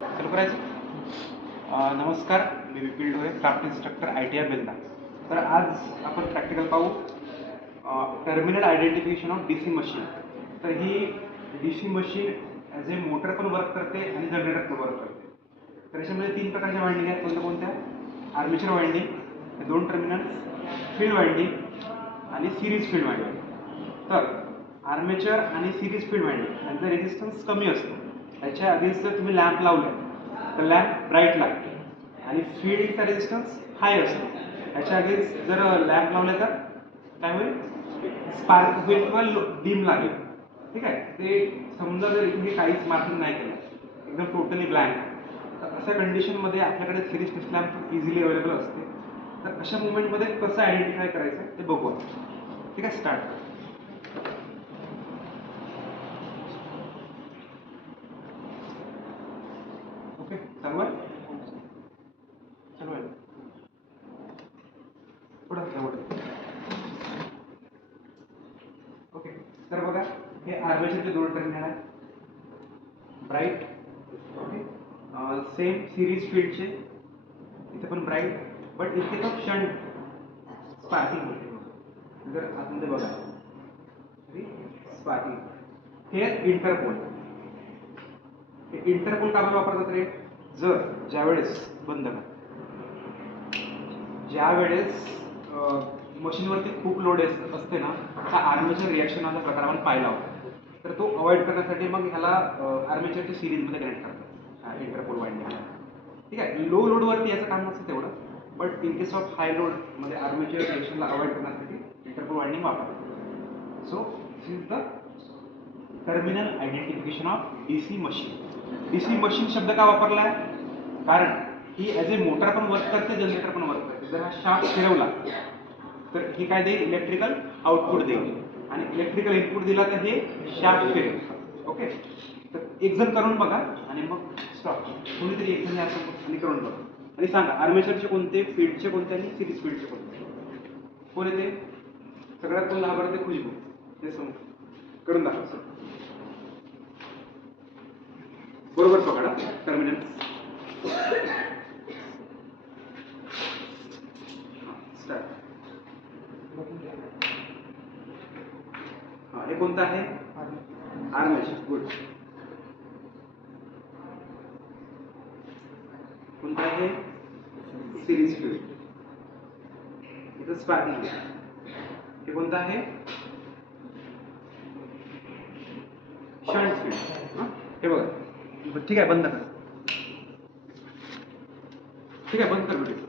चालू करायचं. नमस्कार, मी विपिल डोळे, क्राफ्ट इन्स्ट्रक्टर ITI बेलदा. तर आज आपण प्रॅक्टिकल पाहू terminal identification of DC machine. तर ही DC मशीन ॲज ए मोटर पण वर्क करते आणि जनरेटर पण वर्क करते. तर याच्यामध्ये 3 प्रकारच्या वाइंडिंग आहेत. कोणत्या? Armature winding, 2 terminals, field winding आणि सिरीज फील्ड वाइंडिंग. तर आर्मेचर आणि सिरीज फील्ड वाइंडिंग यांचा रेझिस्टन्स कमी असतो. त्याच्या अगेन्स्ट जर तुम्ही लॅम्प लावले तर लॅम्प ब्राईट लागते आणि फील्डचा रेझिस्टन्स हाय असतो. त्याच्या अगेन्स्ट जर लॅम्प लावले तर काय होईल? स्पार्क होईल किंवा डीम लागेल. ठीक आहे. ते समजा जर इथे काहीच मार्किंग नाही केलं, एकदम टोटली ब्लँक, तर अशा कंडिशनमध्ये आपल्याकडे series disc lamp easily available असते. तर अशा मुवमेंटमध्ये कसं आयडेंटिफाय करायचं ते बघू. ठीक आहे, स्टार्ट. ओके, चालू आहे. थोडं ओके. तर बघा, हे आर्मेचरचे 2 टर्मिनल आहेत, ब्राईट. ओके. सेम सिरीज फील्डचे इथे पण ब्राईट, बट इथे तो शंट स्पार्किंग होते. जर आतमध्ये बघा, स्पार्किंग. हे इंटरपोल. हे इंटरपोल का वापरतात रे? जर ज्यावेळेस बंद करा, ज्यावेळेस मशीनवरती खूप लोड असते ना, हा आर्मेचर रिॲक्शनचा प्रकार आपण पाहिला होता. तर तो अवॉइड करण्यासाठी मग ह्याला आर्मेचरच्या सिरीजमध्ये कनेक्ट करतात इंटरपोल वाइंडिंगला. ठीक आहे. लो लोडवरती याचं काम नसतं तेवढं, बट इन केस ऑफ हाय लोडमध्ये आर्मेचर रिॲक्शनला अवॉइड करण्यासाठी इंटरपोल वाइंडिंग वापरतात. So this is the terminal identification of DC machine. DC machine शब्द का वापरला आहे? कारण ही ॲज ए मोटर पण वर्क करते, जनरेटर पण वर्क करते. जर हा शाफ्ट फिरवला तर हे काय देईल? इलेक्ट्रिकल आउटपुट देईल, आणि इलेक्ट्रिकल इनपुट दिला तर हे शाफ्ट फिरेल. ओके. तर एक जण करून बघा आणि मग स्टॉप. कोणीतरी एक जण असं आणि करून बघा आणि सांगा आर्मेचरचे कोणते, फील्डचे कोणते आणि सिरीज फील्डचे कोणते. कोण येते? सगळ्यात कोण आवडते? खुशबू. ते समोर करून दाखवा. बरोबर पकडा टर्मिनल. स्टार्ट. हे कोणतं आहे? आर्मेचर. गुड. कोणतं आहे? Series field. इथं स्पार्किंग. हे कोणतं आहे? Shunt field. हे बघा. ठीक आहे, बंद कर. ठीक आहे, बंद कर.